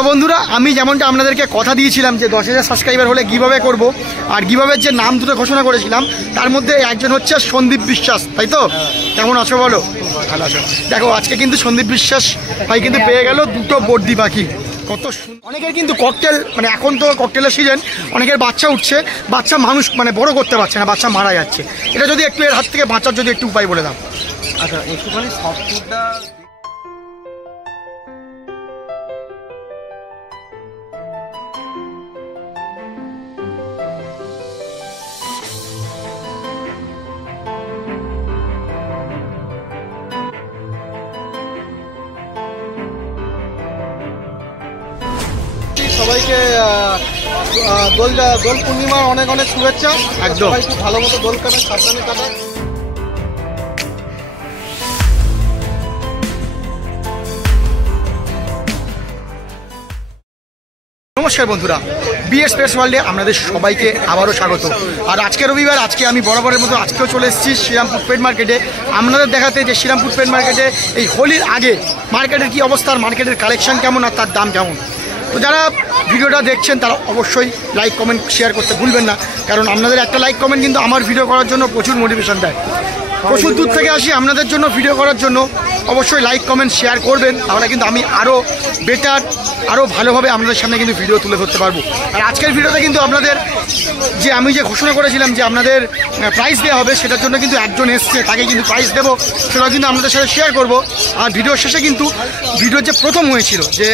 তো বন্ধুরা, আমি যেমনটা আপনাদেরকে কথা দিয়েছিলাম যে 10,000 সাবস্ক্রাইবার হলে গিভঅ্যাওয়ে করব, আর গিভঅ্যাওয়ের যে নাম দুটো ঘোষণা করেছিলাম তার মধ্যে একজন হচ্ছে সন্দীপ বিশ্বাস, তাই তো? কেমন আছো বলো? ভালো আছো? দেখো আজকে কিন্তু সন্দীপ বিশ্বাস ভাই কিন্তু পেয়ে গেল দুটো বর্দি পাখি। কত অনেকের কিন্তু ককটেল, মানে এখন তো ককটেলের সিজন, অনেকের বাচ্চা উঠছে, বাচ্চা মানুষ মানে বড় করতে পারছে না, বাচ্চা মারা যাচ্ছে। এটা যদি একটু এর হাত থেকে বাঁচার যদি একটু উপায় বলে দাও। আচ্ছা, একটুখানি সফট ফুডটা সবাইকে দোল পূর্ণিমার অনেক অনেক শুভেচ্ছা। একদম, সবাই খুব ভালো মতো দোল কাটে, সাবধানে কাটে। নমস্কার বন্ধুরা, বিএস পেটস ওয়ার্ল্ডে আপনাদের সবাইকে আবারও স্বাগত। আর আজকে রবিবার, আজকে আমি বরাবরের মতো আজকেও চলে এসেছি শ্রীরামপুর পেট মার্কেটে আপনাদের দেখাতে যে শ্রীরামপুর পেট মার্কেটে এই হোলির আগে মার্কেটের কী অবস্থা, আর মার্কেটের কালেকশন কেমন, আর তার দাম কেমন। তো যারা ভিডিওটা দেখছেন তারা অবশ্যই লাইক কমেন্ট শেয়ার করতে ভুলবেন না, কারণ আপনাদের একটা লাইক কমেন্ট কিন্তু আমার ভিডিও করার জন্য প্রচুর মোটিভেশন দেয়। প্রচুর দূর থেকে আসি আপনাদের জন্য ভিডিও করার জন্য, অবশ্যই লাইক কমেন্ট শেয়ার করবেন, তাহলে কিন্তু আমি আরও বেটার, আরও ভালোভাবে আপনাদের সামনে কিন্তু ভিডিও তুলে ধরতে পারবো। আর আজকের ভিডিওতে কিন্তু আপনাদের যে আমি যে ঘোষণা করেছিলাম যে আপনাদের প্রাইজ দেওয়া হবে, সেটার জন্য কিন্তু একজন এসছে, তাকে কিন্তু প্রাইজ দেবো, সেটাও কিন্তু আপনাদের সাথে শেয়ার করব। আর ভিডিওর শেষে কিন্তু ভিডিওর যে প্রথম হয়েছিল, যে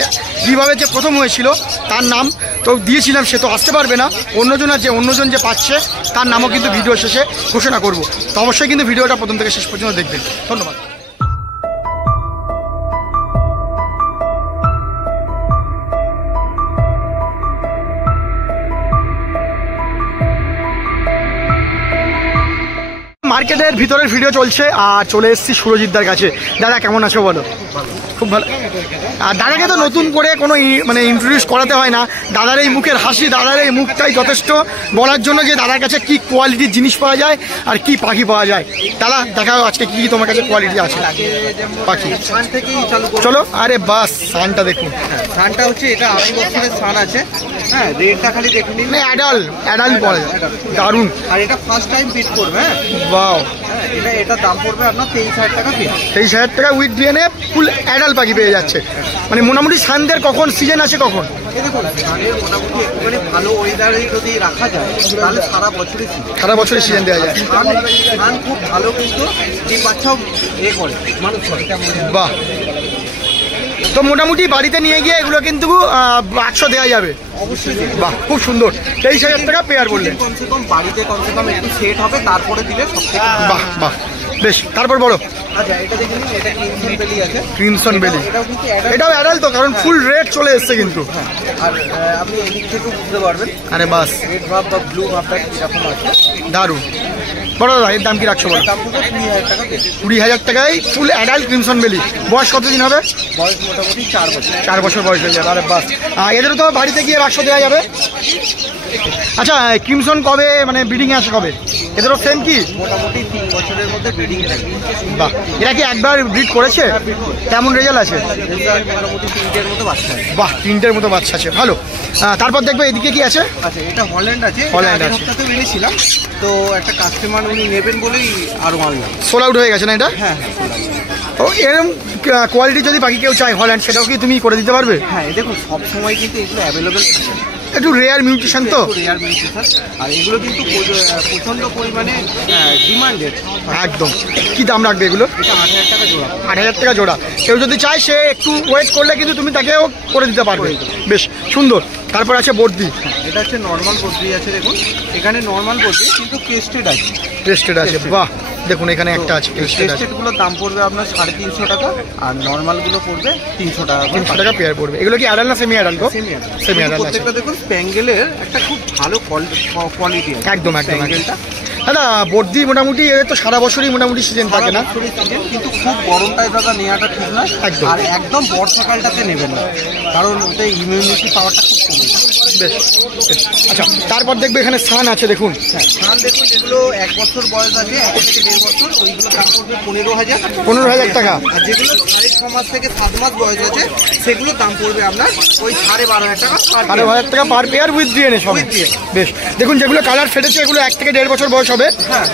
কীভাবে যে প্রথম হয়েছিল তার নাম তো দিয়েছিলাম, সে তো আসতে পারবে না, অন্যজন যে পাচ্ছে তার নামও কিন্তু ভিডিও শেষে ঘোষণা করব। তো অবশ্যই কিন্তু ভিডিওটা প্রথম থেকে শেষ পর্যন্ত দেখবেন। ধন্যবাদ। মার্কেটের ভিতরের ভিডিও চলছে, আর চলে এসেছি সুরজিৎদার কাছে। দাদা কেমন আছো বলো? খুব ভালো। আর দাদাকে তো নতুন করে কোনো মানে ইন্ট্রোডিউস করাতে হয় না, দাদার এই মুখের হাসি, দাদার এই মুখটাই যথেষ্ট বলার জন্য যে দাদার কাছে কি কোয়ালিটির জিনিস পাওয়া যায় আর কি পাখি পাওয়া যায়। দাদা দেখাও আজকে কি কি তোমার কাছে কোয়ালিটি আছে পাখি। চলো। আরে বাস, সানটা দেখুন। সানটা হচ্ছে এটা 8 বছরের সান আছে। হ্যাঁ, রেটটা খালি দেখে নিন। অ্যাডাল্ট পড়ে দারুণ। আর এটা ফার্স্ট টাইম ফিট করবে। হ্যাঁ, বাও। এটা দাম পড়বে আপনার 23,000 টাকা ফিট। 23,000 টাকা উইথ ডিএনএ ফুল অ্যাডাল্ট পাখি পেয়ে যাচ্ছে। মানে মোটামুটি সানদের কখন সিজন আছে কখন? দেখুন, সানের মোটামুটি একটুখানি ভালো ওয়েদারে যদি রাখা যায় তাহলে সারা বছরই সিজন দেওয়া যায়। সান খুব ভালো, কিন্তু এই বাচ্চাও করে মানুষ করে। বাহ। তো মোটামুটি বাড়িতে নিয়ে গিয়ে এগুলো কিন্তু 800 দেওয়া যাবে অবশ্যই। বাহ, খুব সুন্দর। 23,000 টাকা পেয়ার বললেন। কমসে কম বাড়িতে একটু সেট হবে, তারপরে দিলে সবথেকে বাহ বাহ, বেশ। তারপর বড়। আচ্ছা, এটা দেখে নিন, এটা ক্রিমসন বেলি আছে। ক্রিমসন বেলি, এটাও অ্যাডাল্ট তো, কারণ ফুল রেড চলে এসছে কিন্তু। আর আপনি এদিক থেকে বুঝতে পারবেন। আরে বাস, রেড ভাব বা ব্লু ভাবটা কিরকম আছে। দারুণ। বড় দাদা, এর দাম কি রাখছো বলো? দাম পুরো 20,000 টাকা। 20,000 টাকায় ফুল অ্যাডাল্ট ক্রিমসন বেলি। বয়স কতদিন হবে? বয়স মোটামুটি 4 বছর। 4 বছর বয়স হয়ে যাবে। আরে বাস, এদেরও তো বাড়িতে গিয়ে 800 দেওয়া যাবে। আচ্ছা, ক্রিমসন কবে মানে ব্রিডিং আসে কবে? এদেরও সেম কি? মোটামুটি 3 বছরের মধ্যে ব্রিডিং থাকে। বাহ, এরা কি একবার ব্রিড করেছে? কেমন রেজাল্ট আছে? মোটামুটি 3টের মতো বাচ্চা আছে। বাহ, 3টের মতো বাচ্চা আছে, ভালো। তারপর দেখবে এদিকে কি আছে? আচ্ছা, এটা হল্যান্ড আছে। হল্যান্ড আছে। সপ্তাহে এনেছিলাম, তো একটা কাস্টমার উনি নেবেন বলেই আরো আনলাম। সোল আউট হয়ে গেছে না এটা? হ্যাঁ। ও, এরকম কোয়ালিটি যদি বাকি কেউ চায় হল্যান্ড, সেটাও কি তুমি করে দিতে পারবে? হ্যাঁ, দেখুন সব সময় কিন্তু এগুলো অ্যাভেলেবেল থাকে। একটু রেয়ার মিউটেশন তো, রেয়ার মিউটেশন, আর এগুলো কিন্তু প্রচন্ড পরিমাণে ডিমান্ডেড। একদম। কি দাম রাখবে এগুলো? এটা 8,000 টাকা জোড়া। 8,000 টাকা জোড়া। কেউ যদি চায় সে একটু ওয়েট করলে কিন্তু তুমি তাকেও করে দিতে পারবে। বেশ সুন্দর। তারপর আছে বর্দি। এটা হচ্ছে নর্মাল বদ্রি আছে। দেখুন, এখানে নর্মাল বদ্রি কিন্তু ক্রেস্টেড আছে। ক্রেস্টেড আছে, বাহ। দেখুন এখানে একটা আছে ক্রেস্টেড আছে। ক্রেস্টেডগুলোর দাম পড়বে আপনার 350 টাকা, আর নর্মালগুলো পড়বে 300 টাকা। 300 টাকা পেয়ার পড়বে। এগুলো কি অ্যাডাল্ট না সেমি অ্যাডাল্ট? সেমি অ্যাডাল্ট আছে। প্রত্যেকটা দেখুন স্প্যাঙ্গেলের একটা খুব ভালো কোয়ালিটি আছে। একদম। স্প্যাঙ্গেলটা দাদা বর্দি মোটামুটি এদের তো সারা বছরই মোটামুটি সিজন থাকে না, কিন্তু খুব গরমটায় দাদা নেওয়াটা ঠিক নয়। একদম। আর একদম বর্ষাকালটাতে নেবেন না, কারণ ওতে ইমিউনিটি পাওয়ারটা খুব কমে যায়। বেশ। আচ্ছা তারপর দেখবে এখানে স্থান আছে দেখুন। হ্যাঁ ধান দেখুন, যেগুলো 1 বছর বয়স আছে, 1 থেকে 1.5 বছর, ওইগুলো দাম পড়বে 15,000। 15,000 টাকা। আর যেগুলো 6.5 মাস থেকে 7 মাস বয়স আছে সেগুলোর দাম পড়বে আপনার ওই 12,500 টাকা। 12,000 টাকা পার পেয়ার উইথ ডিএনএ সব। বেশ। দেখুন যেগুলো কালার ফেটেছে এগুলো 1 থেকে 1.5 বছর বয়স হবে,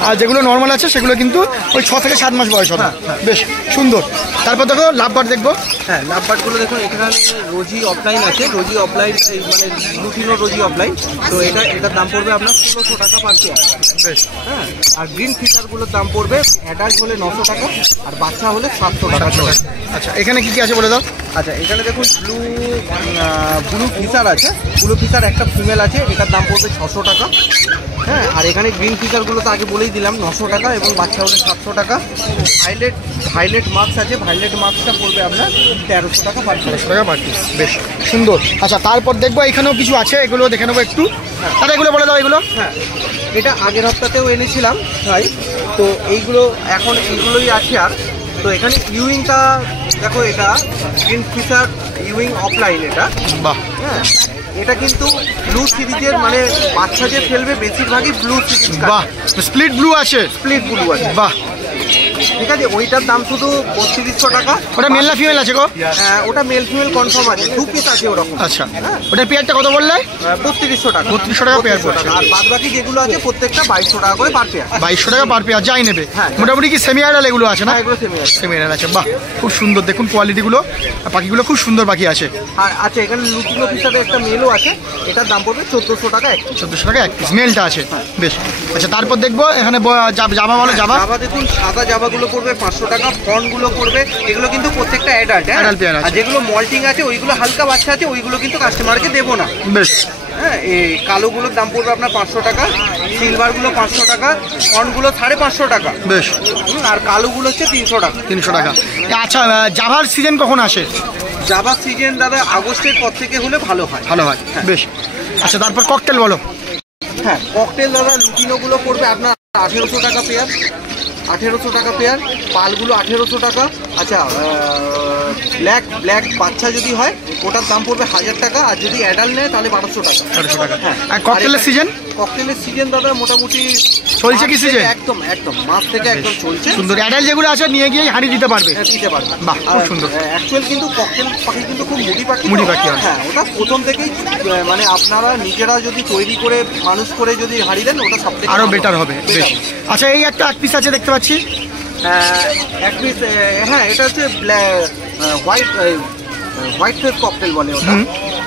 আর যেগুলো নর্মাল আছে সেগুলো কিন্তু ওই 6 থেকে 7 মাস বয়স হবে। বেশ সুন্দর। তারপর দেখো লাভবার দেখবো। হ্যাঁ লাভবার্ডগুলো দেখুন, এখানে রোজি অফলাইন আছে, রোজি অফলাইন মানে লুটিনো রোজি অফলাইন। তো এটার দাম পড়বে আপনার 1600 টাকা পার পেয়ার। বেশ। হ্যাঁ আর গ্রিন ফিশারগুলোর দাম পড়বে অ্যাডাল্ট হলে 900 টাকা আর বাচ্চা হলে 700 টাকা। আচ্ছা এখানে কি কি আছে বলে দাও। আচ্ছা এখানে দেখুন ব্লু ফিশার আছে, ব্লু ফিশার একটা ফিমেল আছে, এটার দাম পড়বে 600 টাকা। হ্যাঁ আর এখানে গ্রিন ফিশারগুলো তো আগে বলেই দিলাম 900 টাকা এবং বাচ্চা হলে 700 টাকা। ভাইলেট মার্কস আছে, ভাইলেট মার্কসটা পড়বে আপনার 1300 টাকা পার পিস। 1300 টাকা পার পিস। বেশ সুন্দর। আচ্ছা তারপর দেখবো এখানেও কিছু আছে, এগুলো দেখে নেবো একটু। তাহলে এগুলো বলে দাও এগুলো। হ্যাঁ এটা আগের সপ্তাহেও এনেছিলাম ভাই, তো এইগুলো এখন এইগুলোই আছে। আর তো এখানে ইউইংটা দেখো, এটা গ্রিন ফিশার ইউইং অফলাইন এটা। বাহ। হ্যাঁ এটা কিন্তু ব্লু সিরিজের, মানে বাচ্চা যে ফেলবে বেশিরভাগই ব্লু সিরিজ। বাহ স্প্লিট ব্লু আছে। স্প্লিট ব্লু আছে। বাহ ঠিক আছে, ওইটার দাম শুধু 3200 টাকা। ওটা মেল না ফিমেল আছে গো? ওটা মেল ফিমেল কনফার্ম আছে, 2 পিস আছে ওরকম। আচ্ছা ওটার পেয়ারটা কত বললে? 3200 টাকা। 3200 টাকা পেয়ার পড়ছে। আর বাদ বাকি যেগুলো আছে প্রত্যেকটা 2200 টাকা করে পার পেয়ার। 2200 টাকা পার পেয়ার যাই নেবে। হ্যাঁ। মোটামুটি কি সেমি আইডাল এগুলো আছে না? এগুলো সেমি আছে। সেমি আইডাল আছে। বাহ খুব সুন্দর। দেখুন কোয়ালিটিগুলো, পাখিগুলো খুব সুন্দর পাখি আছে। আর আচ্ছা এখানে লুটিনো ফিশারের একটা মেলও আছে, এটার দাম পড়বে 1400 টাকা এক পিস। 1400 টাকা এক পিস মেলটা আছে। বেশ। আচ্ছা তারপর দেখবো এখানে জামা বলো। জামা দেখুন, সাদা জামাগুলো পড়বে 500 টাকা, ফন্টগুলো পড়বে, এগুলো কিন্তু প্রত্যেকটা অ্যাডাল্ট। Adult pair আছে। আর যেগুলো মল্টিং আছে ওইগুলো হালকা বাচ্চা আছে, ওইগুলো কিন্তু কাস্টমারকে দেবো না। বেশ। হ্যাঁ এই কালোগুলোর দাম পড়বে আপনার 500 টাকা, সিলভারগুলো 500 টাকা, ফন্টগুলো 550 টাকা। বেশ। আর কালোগুলো হচ্ছে 300 টাকা। 300 টাকা। আচ্ছা জাভার সিজন কখন আসে? জাভা সিজন দাদা আগস্টের পর থেকে হলে ভালো হয়। ভালো হয়। বেশ। আচ্ছা তারপর ককটেল বলো। হ্যাঁ ককটেল দাদা লুটিনোগুলো পড়বে আপনার 1800 টাকা পেয়ার। 1800 টাকা পেয়ার। পালগুলো 1800 টাকা। আচ্ছা ব্ল্যাক বাচ্চা যদি হয় ওটার দাম পড়বে 1000 টাকা, আর যদি অ্যাডাল্ট নেয় তাহলে 1200 টাকা। 1200 টাকা। হ্যাঁ আর ককটেলের সিজন? ককটেলের সিজন দাদা মোটামুটি চলছে কি সিজন? একদম মাস থেকে একদম চলছে। সুন্দর। অ্যাডাল্ট যেগুলো আছে নিয়ে গিয়ে হাঁড়ি দিতে পারবে। দিতে পারবে। বাহ খুব সুন্দর। অ্যাকচুয়াল কিন্তু ককটেল পাখি কিন্তু খুব মুড়ি পাখি। মুড়ি পাখি হয়। হ্যাঁ ওটা প্রথম থেকেই মানে আপনারা নিজেরা যদি তৈরি করে মানুষ করে যদি হাঁড়ি দেন ওটা সব থেকে আরো বেটার হবে। বেশ। আচ্ছা এই একটা এক পিস আছে দেখতে পাচ্ছি। এক পিস। হ্যাঁ এটা হচ্ছে হোয়াইট ফেস ককটেল বলে ওটা।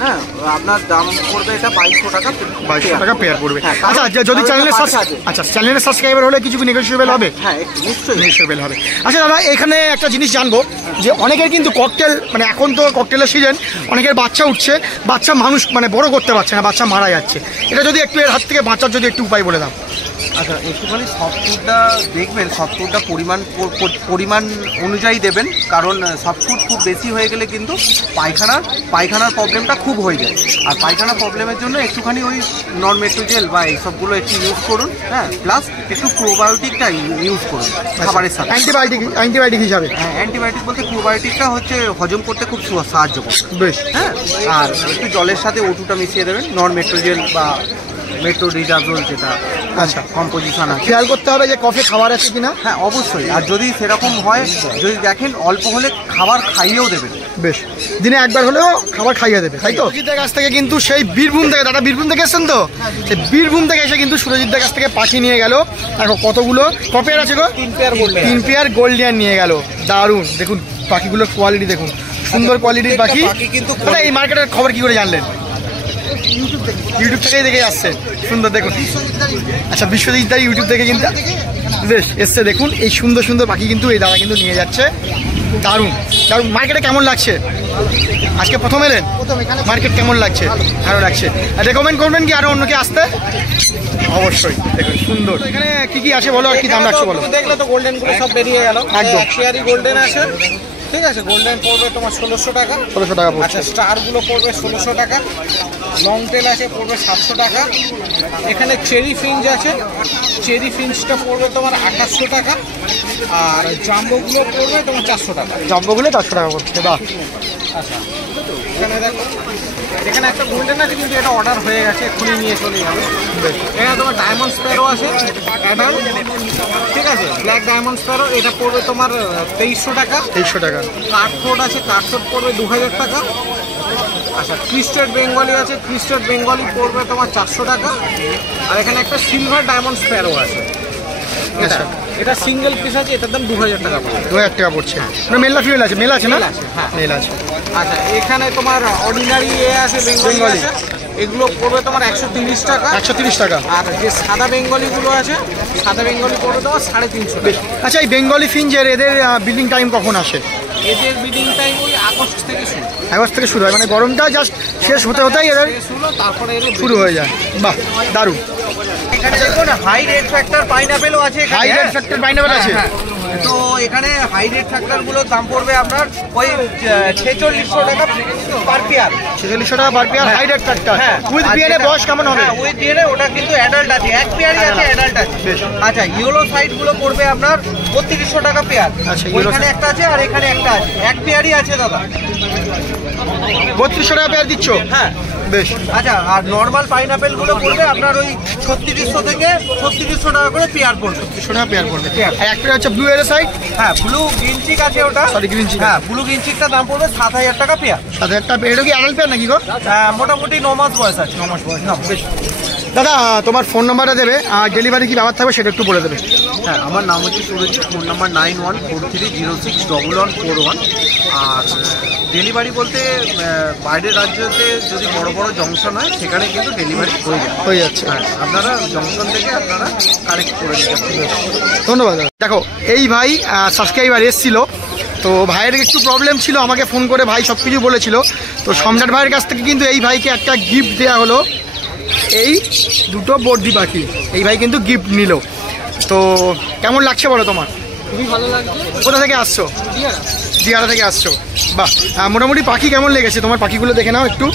হ্যাঁ আপনার দাম পড়বে এটা 2200 টাকা। 2200 টাকা পেয়ার পড়বে। হ্যাঁ, আচ্ছা যদি চ্যানেলে সাবস্ক্রাইবার হলে কিছু নেগোশিয়েবল হবে? হ্যাঁ নিশ্চয়ই নেগোশিয়েবল হবে। আচ্ছা দাদা এখানে একটা জিনিস জানবো যে অনেকের কিন্তু ককটেল, মানে এখন তো ককটেলের সিজন, অনেকের বাচ্চা উঠছে, বাচ্চা মানুষ মানে বড় করতে পারছে না, বাচ্চা মারা যাচ্ছে। এটা যদি একটু এর হাত থেকে বাঁচার যদি একটু উপায় বলে দাও। আচ্ছা একটুখানি সফটফুডটা দেখবেন, সফটফুডটা পরিমাণ অনুযায়ী দেবেন, কারণ সফটফুড খুব বেশি হয়ে গেলে কিন্তু পায়খানার প্রবলেমটা খুব হয়ে যায়। আর পায়খানার প্রবলেমের জন্য একটুখানি ওই নন মেট্রোজেল বা এইসবগুলো একটু ইউজ করুন। হ্যাঁ প্লাস একটু প্রোবায়োটিকটা ইউজ করুন খাবারের সাথে। অ্যান্টিবায়োটিক হিসাবে? হ্যাঁ অ্যান্টিবায়োটিক বলতে প্রোবায়োটিকটা হচ্ছে হজম করতে খুব সাহায্য করে। বেশ। হ্যাঁ আর একটু জলের সাথে ওটুটা মিশিয়ে দেবেন, নন মেট্রোজেল বা মেট্রোডিডাজল যেটা। আচ্ছা কম্পোজিশন আছে, খেয়াল করতে হবে যে কফে খাবার আছে কিনা। হ্যাঁ অবশ্যই। আর যদি সেরকম হয়, যদি দেখেন অল্প হলে খাবার খাইয়েও দেবেন। বেশ। দিনে একবার হলেও খাবার খাইয়ে দেবে, তাই তো? সুরজিৎদের কাছ থেকে কিন্তু সেই বীরভূম থেকে, দাদা বীরভূম থেকে এসছেন তো, সেই বীরভূম থেকে এসে কিন্তু সুরজিৎদের কাছ থেকে পাখি নিয়ে গেল। দেখো কতগুলো পেয়ার আছে গো? 3 পেয়ার গোল্ডিয়ান নিয়ে গেল। দারুণ। দেখুন পাখিগুলোর কোয়ালিটি দেখুন, সুন্দর কোয়ালিটির পাখি। কিন্তু এই মার্কেটের খবর কি করে জানলেন? ইউটিউব থেকেই দেখে আসছে। সুন্দর দেখুন। আচ্ছা বিশ্বজিৎ দা ইউটিউব থেকে কিন্তু বেশ এসছে। দেখুন এই সুন্দর সুন্দর পাখি কিন্তু এই দাদা কিন্তু নিয়ে যাচ্ছে। দারুণ দারুণ। মার্কেটে কেমন লাগছে? আজকে প্রথম এলেন, মার্কেট কেমন লাগছে? ভালো লাগছে। রেকমেন্ড করবেন কি আরো অন্যকে আসতে? অবশ্যই। দেখুন সুন্দর। এখানে কি কি আছে বলো, আর কি দাম রাখছো বলো? দেখলে তো গোল্ডেন গুলো সব বেরিয়ে গেল। একদম। শেয়ারি গোল্ডেন আছে, ঠিক আছে, গোল্ডেন পড়বে তোমার 1600 টাকা। 1600 টাকা পড়ছে। আচ্ছা, স্টারগুলো পড়বে 1600 টাকা। লং টেল আছে পড়বে 700 টাকা। এখানে চেরি ফিঞ্চ আছে, চেরি ফিঞ্চটা পড়বে তোমার 2800 টাকা। আর জাম্বোগুলো পড়বে তোমার 400 টাকা। জাম্বোগুলো 400 টাকা পড়ছে, বাহ। আচ্ছা, এখানে দেখো, এখানে একটা গোল্ডেন আছে কিন্তু এটা অর্ডার হয়ে গেছে, এক্ষুনি নিয়ে চলে যাবে। এখানে তোমার ডায়মন্ড স্প্যারো আছে অ্যাডাল্ট, ঠিক আছে, ব্ল্যাক ডায়মন্ড স্প্যারো, এটা পড়বে তোমার 2300 টাকা। 2300 টাকা। কাঠফোর্ড আছে, কাঠফোর্ড পড়বে 2000 টাকা। আচ্ছা, ক্রিস্টেড বেঙ্গলি আছে, ক্রিস্টেড বেঙ্গলি পড়বে তোমার 400 টাকা। আর এখানে একটা সিলভার ডায়মন্ড স্প্যারো আছে, আচ্ছা, এটা সিঙ্গেল পিস আছে, এটার দাম 2000 টাকা পড়বে। 2000 টাকা পড়ছে। মেল না ফিমেল আছে? মেল আছে না? মেল আছে, হ্যাঁ মেল আছে। আচ্ছা, এখানে তোমার অর্ডিনারি আছে, বেঙ্গলি আছে, এগুলো পড়বে তোমার 130 টাকা। 130 টাকা। আর যে সাদা বেঙ্গলিগুলো আছে, সাদা বেঙ্গলি পড়বে তোমার 350 টাকা। আচ্ছা, এই বেঙ্গলি ফিঞ্চের এদের বিল্ডিং টাইম কখন আসে? এদের ব্রিডিং টাইম ওই আগস্ট থেকে শুরু। আগস্ট থেকে শুরু হয়, মানে গরমটা জাস্ট শেষ হতে হতেই এদের শেষ হলো, তারপরে এদের শুরু হয়ে যায়। বাহ, দারুণ। এখানে দেখুন হাই রেড ফ্যাক্টর পাইনাপেলও আছে এখানে। হাই রেড ফ্যাক্টর পাইনাপেল আছে। হ্যাঁ, তো এখানে হাই রেড ফ্যাক্টরগুলোর দাম পড়বে আপনার ওই 4600 টাকা পার পেয়ার। 4600 টাকা per pair high red factor. হ্যাঁ, উইথ বিএনএ বয়স কেমন হবে? উইথ ডিএনএ ওটা কিন্তু অ্যাডাল্ট আছে, এক পেয়ারই আছে, অ্যাডাল্ট আছে। বেশ। আচ্ছা, ইয়েলো সাইডগুলো পড়বে আপনার 3200 টাকা পেয়ার। আচ্ছা, yellow ওইখানে একটা আছে আর এখানে একটা আছে, এক পেয়ারই আছে দাদা। 3200 টাকা পেয়ার দিচ্ছ? হ্যাঁ, বেশ। আচ্ছা, আর নর্মাল পাইনাপেল গুলো পড়বে আপনার ওই 3600 থেকে 3600 টাকা করে পেয়ার পড়বে। 3200 টাকা পেয়ার পড়বে। পেয়ার। আর একটা হচ্ছে ব্লু এর সাইড। হ্যাঁ, ব্লু গ্রিন চিক আছে ওটা। Sorry, green cheek. হ্যাঁ, ব্লু গ্রিন চিকটা দাম পড়বে 7000 টাকা পেয়ার। 7000 টাকা পেয়ার। এটা কি অ্যাডাল্ট পেয়ার নাকি গো? মোটামুটি 9 মাস বয়স আছে। 9 মাস বয়স। না, বেশ। দাদা, তোমার ফোন নাম্বারটা দেবে আর ডেলিভারি কি ব্যাপার থাকবে সেটা একটু বলে দেবে। হ্যাঁ, আমার নাম হচ্ছে সুরজিৎ, ফোন নাম্বার 9143061141। আর ডেলিভারি বলতে বাইরের রাজ্যতে যদি বড় বড় জংশন হয় সেখানে কিন্তু ডেলিভারি হয়ে যাচ্ছে। হ্যাঁ, আপনারা জংশন থেকে আপনারা কালেক্ট করে নিতে পারবেন। ধন্যবাদ দাদা। দেখো, এই ভাই সাবস্ক্রাইবার এসেছিল, তো ভাইয়ের একটু প্রবলেম ছিল, আমাকে ফোন করে ভাই সব কিছু বলেছিল। তো সম্রাট ভাইয়ের কাছ থেকে কিন্তু এই ভাইকে একটা গিফট দেওয়া হলো, এই দুটো বর্দি পাখি। এই ভাই কিন্তু গিফট নিল। তো কেমন লাগছে বলো তোমার? খুবই ভালো লাগছে। কোথা থেকে আসছো? দিয়ারা থেকে আসছো, বাহ। মোটামুটি পাখি কেমন লেগেছে তোমার? পাখিগুলো দেখে নাও একটু।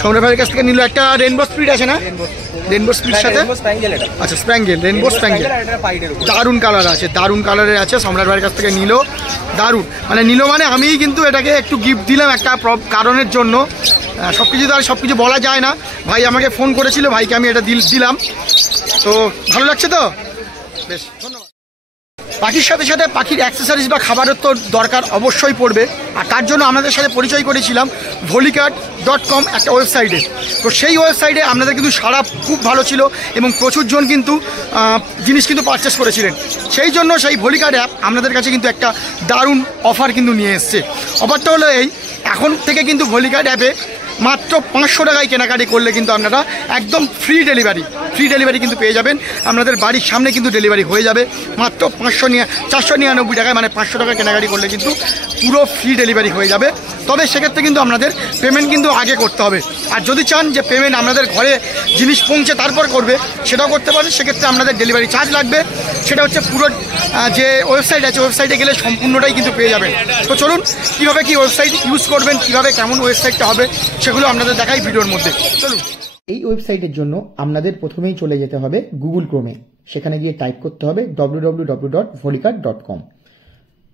সম্রাট ভাইয়ের কাছ থেকে নিল একটা রেনবো স্পিড আছে না? রেনবো স্পিড সাথে, আচ্ছা স্প্যাঙ্গেল, রেনবো স্প্যাঙ্গেল। দারুণ কালার আছে, দারুণ কালারের আছে। সম্রাট ভাইয়ের কাছ থেকে নিল, দারুণ মানে নিল, মানে আমি কিন্তু এটাকে একটু গিফট দিলাম একটা কারণের জন্য। সব কিছু তো আর সব কিছু বলা যায় না। ভাই আমাকে ফোন করেছিল, ভাইকে আমি এটা দিলাম। তো ভালো লাগছে তো? বেশ, ধন্যবাদ। পাখির সাথে সাথে পাখির অ্যাক্সেসরিজ বা খাবারের তো দরকার অবশ্যই পড়বে। আর তার জন্য আমাদের সাথে পরিচয় করেছিলাম ভলিকার্ড.com একটা ওয়েবসাইটে। তো সেই ওয়েবসাইটে আপনাদের কিন্তু সারা খুব ভালো ছিল এবং প্রচুর জন কিন্তু জিনিস কিন্তু পারচেস করেছিলেন। সেই জন্য সেই ভলিকার্ড অ্যাপ আপনাদের কাছে কিন্তু একটা দারুণ অফার কিন্তু নিয়ে এসছে। অফারটা হলো এই, এখন থেকে কিন্তু ভলিকার্ড অ্যাপে মাত্র 500 টাকায় কেনাকাটি করলে কিন্তু আপনারা একদম ফ্রি ডেলিভারি কিন্তু পেয়ে যাবেন। আপনাদের বাড়ির সামনে কিন্তু ডেলিভারি হয়ে যাবে মাত্র 499 টাকায়, মানে 500 টাকা কেনাকাটি করলে কিন্তু পুরো ফ্রি ডেলিভারি হয়ে যাবে। তবে সেক্ষেত্রে কিন্তু আপনাদের পেমেন্ট কিন্তু আগে করতে হবে। আর যদি চান যে পেমেন্ট আপনাদের ঘরে জিনিস পৌঁছে তারপর করবে, সেটাও করতে পারেন। সেক্ষেত্রে আপনাদের ডেলিভারি চার্জ লাগবে, সেটা হচ্ছে পুরো যে ওয়েবসাইট আছে ওয়েবসাইটে গেলে সম্পূর্ণটাই কিন্তু পেয়ে যাবেন। তো চলুন কীভাবে কি ওয়েবসাইট ইউজ করবেন, কীভাবে কেমন ওয়েবসাইটটা হবে সেগুলো আপনাদের দেখাই ভিডিওর মধ্যে। চলুন। এই ওয়েবসাইটের জন্য আপনাদের প্রথমেই চলে যেতে হবে গুগল ক্রোমে। সেখানে গিয়ে টাইপ করতে হবে www.volicard.com।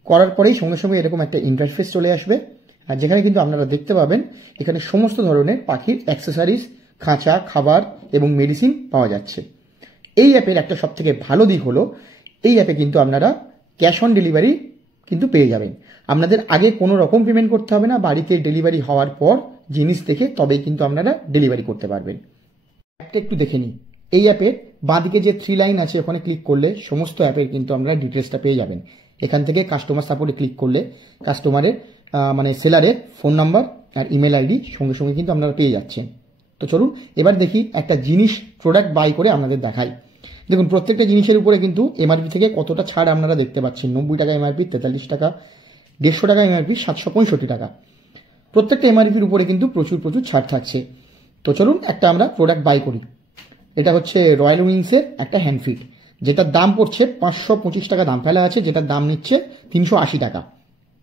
করার পরেই সঙ্গে সঙ্গে এরকম একটা ইন্টারফেস চলে আসবে, আর যেখানে কিন্তু আপনারা দেখতে পাবেন এখানে সমস্ত ধরনের পাখির অ্যাক্সেসরিজ, খাঁচা, খাবার এবং মেডিসিন পাওয়া যাচ্ছে। এই অ্যাপের একটা সবথেকে ভালো দিক হলো এই অ্যাপে কিন্তু আপনারা ক্যাশ অন ডেলিভারি কিন্তু পেয়ে যাবেন। আপনাদের আগে কোনো রকম পেমেন্ট করতে হবে না, বাড়িতে ডেলিভারি হওয়ার পর জিনিস দেখে তবেই কিন্তু আপনারা ডেলিভারি করতে পারবেন। অ্যাপটা একটু দেখে নিই। এই অ্যাপের বাঁদিকে যে 3 লাইন আছে ওখানে ক্লিক করলে সমস্ত অ্যাপের কিন্তু আপনারা ডিটেলসটা পেয়ে যাবেন। এখান থেকে কাস্টমার সাপোর্টে ক্লিক করলে কাস্টমারের মানে সেলারের ফোন নাম্বার আর ইমেল আইডি সঙ্গে সঙ্গে কিন্তু আপনারা পেয়ে যাচ্ছেন। তো চলুন এবার দেখি একটা জিনিস প্রোডাক্ট বাই করে আপনাদের দেখাই। দেখুন প্রত্যেকটা জিনিসের উপরে কিন্তু এমআরপি থেকে কতটা ছাড় আপনারা দেখতে পাচ্ছেন। 90 টাকা এমআরপি, 43 টাকা, 150 টাকা এমআরপি, 765 টাকা। প্রত্যেকটা এমআরপির উপরে কিন্তু প্রচুর ছাড় থাকছে। তো চলুন একটা আমরা প্রোডাক্ট বাই করি। এটা হচ্ছে রয়্যাল উইংসের একটা হ্যান্ডফিট। যেটার দাম পড়ছে 525 টাকা দাম ফেলা আছে, যেটার দাম নিচ্ছে 380 টাকা।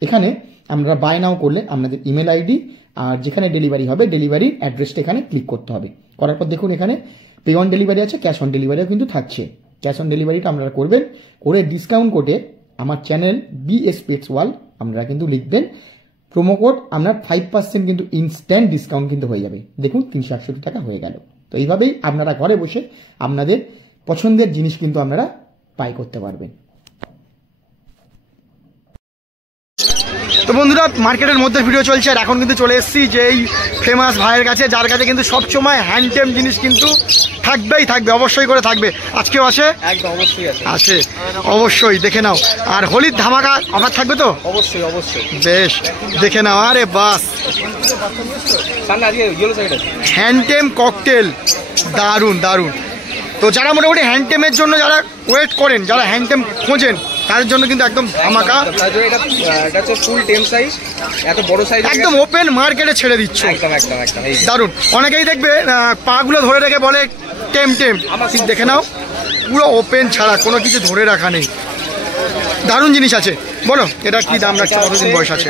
এখানে আমরা বাই নাও করলে আপনাদের ইমেল আইডি আর যেখানে ডেলিভারি হবে ডেলিভারির অ্যাড্রেসটা এখানে ক্লিক করতে হবে। করার পর দেখুন এখানে পে অন ডেলিভারি আছে, ক্যাশ অন ডেলিভারিও কিন্তু থাকছে। ক্যাশ অন ডেলিভারিটা আপনারা করবেন, করে ডিসকাউন্ট কোডে আমার চ্যানেল BS Pets World আপনারা কিন্তু লিখবেন, প্রোমো কোড আপনার 5% কিন্তু ইনস্ট্যান্ট ডিসকাউন্ট কিন্তু হয়ে যাবে। দেখুন 368 টাকা হয়ে গেল। তো এইভাবেই আপনারা ঘরে বসে আপনাদের পছন্দের জিনিস কিন্তু আপনারা বাই করতে পারবেন। তো বন্ধুরা, মার্কেটের মধ্যে ভিডিও চলছে আর এখন কিন্তু চলে এসেছি যে এই ফেমাস ভাইয়ের কাছে, যার কাছে কিন্তু সবসময় হ্যান্ডটেম জিনিস কিন্তু থাকবেই থাকবে, অবশ্যই করে থাকবে। আজকেও আছে, একদম অবশ্যই আছে অবশ্যই, দেখে নাও। আর হোলির ধামাকা অফার থাকবে তো অবশ্যই অবশ্যই, বেশ দেখে নাও। আরে বাস, হ্যান্ডটেম ককটেল, দারুণ দারুণ। তো যারা মোটামুটি হ্যান্ডটেমের জন্য যারা ওয়েট করেন, যারা হ্যান্ডটেম খোঁজেন, তাদের জন্য কিন্তু একদম ধামাকা। এটা হচ্ছে ফুল টেম সাইজ, এত বড় সাইজ, একদম ওপেন মার্কেটে ছেড়ে দিচ্ছে, একদম একদম একদম দারুণ। অনেকেই দেখবে পাগুলো ধরে রেখে বলে টেম টেম, ঠিক দেখে নাও পুরো ওপেন ছাড়া, কোনো কিছু ধরে রাখা নেই, দারুণ জিনিস আছে। বলো এটা কি দাম রাখছে, কতদিন বয়স আছে?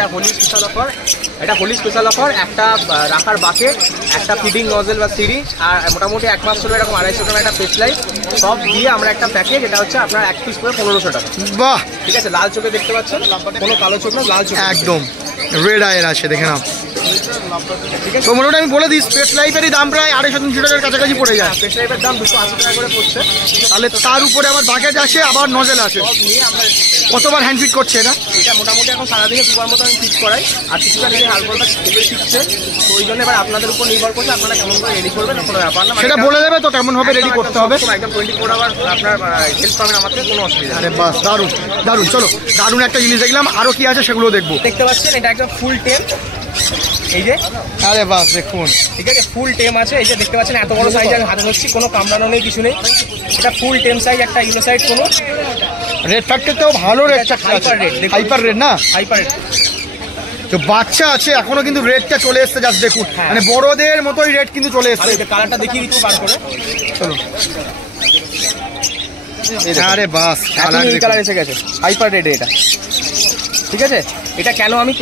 এটা হোলি স্পেশাল অফার, একটা রাখার বাকেট, একটা ফিডিং নজেল বা সিঁড়ি, আর মোটামুটি 1 মাস চলবে এরকম 250 টাকা একটা পেস লাইট, সব দিয়ে আমরা একটা প্যাকেজ। এটা হচ্ছে আপনার 1 পিস করে 1500 টাকা। বাহ, ঠিক আছে, লাল চোখে দেখতে পাচ্ছেন, কোনো কালো চোখ না, লাল চোখ একদম রেড আয়ের আছে, দেখে নাও। তো মোটামুটি আমি বলে দিই, স্পেস লাইফেরই দাম প্রায় 250-300 টাকার কাছাকাছি পড়ে যায়। পেস লাইটের দাম 280 টাকা করে পড়ছে। তাহলে তার উপরে আবার বাকেট আছে, আবার নজেল আছে। কতবার হ্যান্ড ফিট করছে এটা? এটা মোটামুটি এখন সারাদিনে 2বার মতো আমি ফিট করাই, আর কিছুটা নিজে হালকা খেতে শিখছে, তো ওই জন্য এবার আপনাদের উপর নির্ভর করছে আপনারা কেমন করে রেডি করবেন, কোনো ব্যাপার না। সেটা বলে দেবে তো কেমন হবে রেডি করতে হবে, একদম 24 আওয়ার আপনার হেল্প পাবেন আমাদের, কোনো অসুবিধা নেই। আরে বাস, দারুণ দারুণ। চলো, দারুণ একটা জিনিস দেখলাম, আরো কি আছে সেগুলো দেখবো। দেখতে পাচ্ছেন এটা একদম ফুল টেম, এই যে, আরে বাস দেখুন, ঠিক আছে, ফুল টেম আছে। এই যে দেখতে পাচ্ছেন এত বড় সাইজ আমি হাতে ধরছি, কোনো কামড়ানো নেই, কিছু নেই। এটা ফুল টেম সাইজ, একটা ইউলো সাইড, কোনো রেড ফ্যাক্টরটাও ভালো রেড ফ্যাক্টর আছে, হাইপার রেড না, হাইপার রেড। তো বাচ্চা আছে এখনো কিন্তু রেডটা চলে এসছে, জাস্ট দেখুন, মানে বড়দের মতোই রেড কিন্তু চলে এসছে। কালারটা দেখিয়ে দিচ্ছি বার করে, চলো। আরে বাস, কালার এসে গেছে, হাইপার রেড এটা। ঠিক আছে, এটা কেন আমি